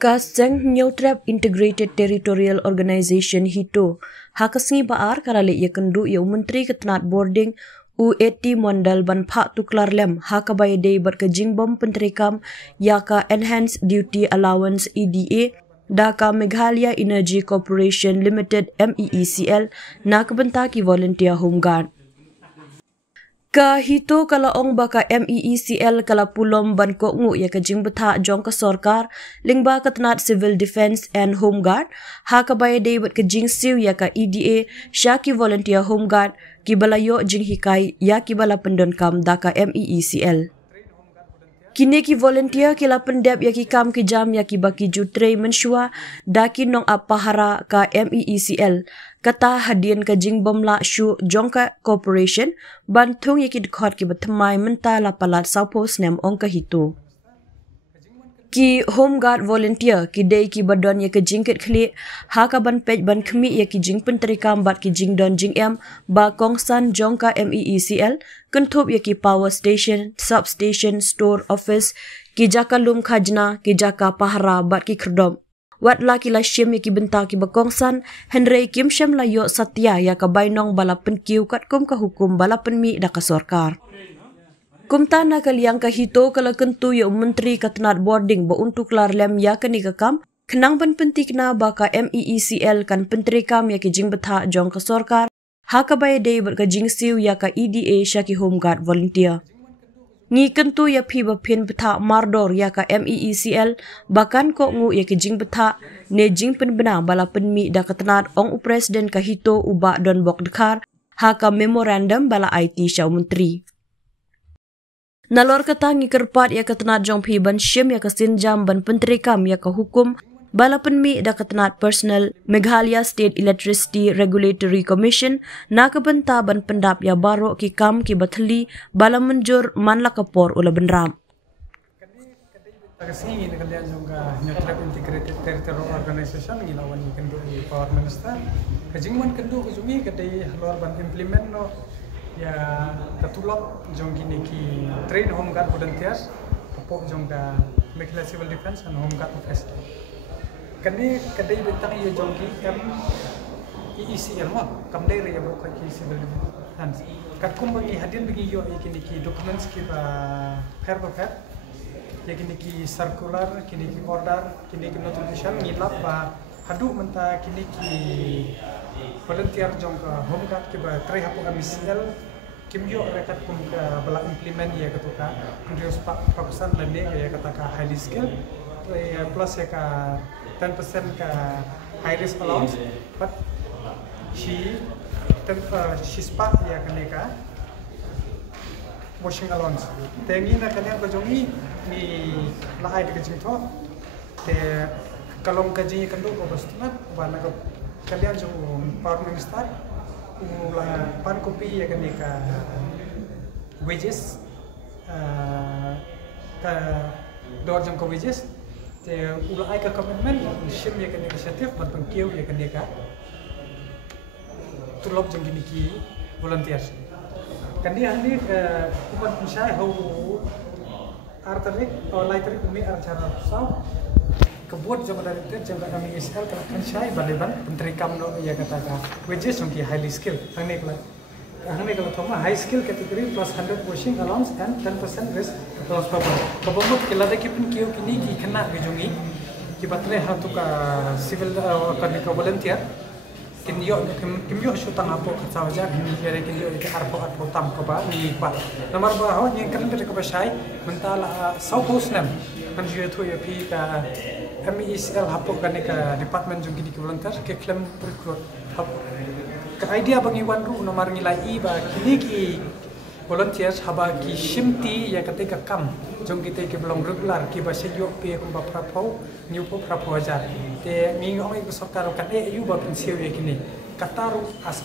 Kaseng Neutrap Integrated Territorial Organization HITO hakasngi baar karale ia kendu ia menteri ketenat boarding U80 Mondal ban phak tuklar lem hakabai day berkejing bom penterikam yaka Enhanced Duty Allowance EDA Dhaka Meghalaya Energy Corporation Limited MEECL na kebenta ki volunteer home guard. Ka hito kala ong baka MEECL kala pulom ban ko ngu ya kajing betha jong ka sorkar lingba katnat civil defense and home guard ha ka bay day bat kajing siu ya ka EDA syaki volunteer home guard ki balayo jing hikai ya ki bala pendon kam daka MEECL. Kini ki volunteer ki la pendep ya ki kam ki jam ya ki baki jutre mensyua daki nong apahara ka MEECL kata hadian ka jing bomla shu jongka corporation bantung ya ki dekhot ki batmai menta la palat saupos nem ong ka hitu. Ki home guard volunteer ki day ki badon ya ke jingket khli ha ka ban pej ban khmi ya ki jing penterikam bat ki jing don jing em ba kongsan jongka MEECL kentup ya ki power station substation store office ki jaka lum khajna ki jaka pahara bat ki khrdom wat la ki la shim ya ki benta ki ba kongsan henry kim shem la yo satya ya ka bainong bala penkiu kat kum ka hukum bala penmi da ka sorkar. Kumtana kaliang kahito kala kentu ya menteri katnat boarding ba untuk lar lem ya kani kakam kenang ban pentik na baka MEECL kan penterikam ya ki jing betha jong ka sorkar ha ka bay day ber ka jing siu ya ka EDA syaki home guard volunteer. Ngi kentu ya phi ba phin betha mardor ya ka MEECL bakan ko ngu ya ki jing betha ne jing pen bena bala penmi da katnat ong presiden kahito uba don bok dekhar ha ka memorandum bala IT syau menteri. Nalor katangi kerpat ya ketenat jong phi ban syim ya kesinjam ban penterikam ya ke hukum bala penmi da ketenat personal Meghalaya State Electricity Regulatory Commission na kebenta ban pendap ya baro ki kam ki bathli bala menjur man la kapor ula benram. Kasi kalian juga Neutrap Integrated Territorial Organization ngilawan kendu power minister kajingman kendu kujungi kadai halor ban implement no ya katulok jong gini ki train home guard volunteers kapok jong ka Meghalaya Civil Defense and Home Guard Office kani kadai bentang iyo jong ki MEECL mo kam dai re bro ka ki civil defense kat kum bagi hadian bagi yo kini ki documents ki ba fair ya kini ki circular kini ki order kini ki notification ngilap ba hadu menta kini ki volunteer jong ka home guard ki ba try hapo kami sial kimyo rekat pun ke bala implement ya ketuka kundios pak proposal lende ya kata ka highly skill plus ya ka 10% ka high risk allowance but she spa ya kaneka washing allowance tengi na kanya ko jongi ni laai de kajing to te kalong kaji kandu ko bastuna bana ko kalian jo power minister ulah pan kopi ya kaneka wages ka dor jong ko wages te ulah ai ka commitment shim ya kaneka initiative ban pengkiu ya kaneka tulop jong gini ki volunteers kan dia ni umat misai ho arterik atau lightrik umi arcara saw kebut jong dari itu jong kami isal kan syai baleban penterikam no ya kata wages jong ki highly skill angne kalau thoma high skill category plus 100 washing allowance and 10% risk allowance papa kabamut kelada ki pun kiu kini ki kena bejongi ki batre ha tu ka civil kan ka volunteer kimyo syutang apo kasawaja kini kere kinyo ke arpo tam ko ba ni pa nomor ba ho ni kan bete ko ba syai mentala sau posnem kan je tu ya pi ka MEECL hapo kan ka department jong kini volunteer ke claim recruit hapo ka idea bangi wanru nomor ngilai I ba kini ki volunteers haba ki shimti ya ketika kam jong kita ke belum regular ki ba sejo pe ko ba prapo new po prapo aja te mi ngoi ko sokar kan yu ba pensiu ya kini kataru as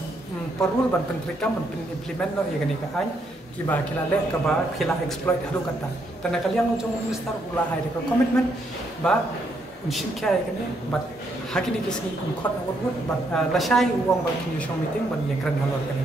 perul ban pentrikam ban implement no ya kini ka ai ki ba kila le ka ba kila exploit hadu kata tanda kalian jong minister ulah ai ko commitment ba unshim kya ya kini but hakini kisni kon khot awut but la shai uang ba kini show meeting ban ya kran halor kani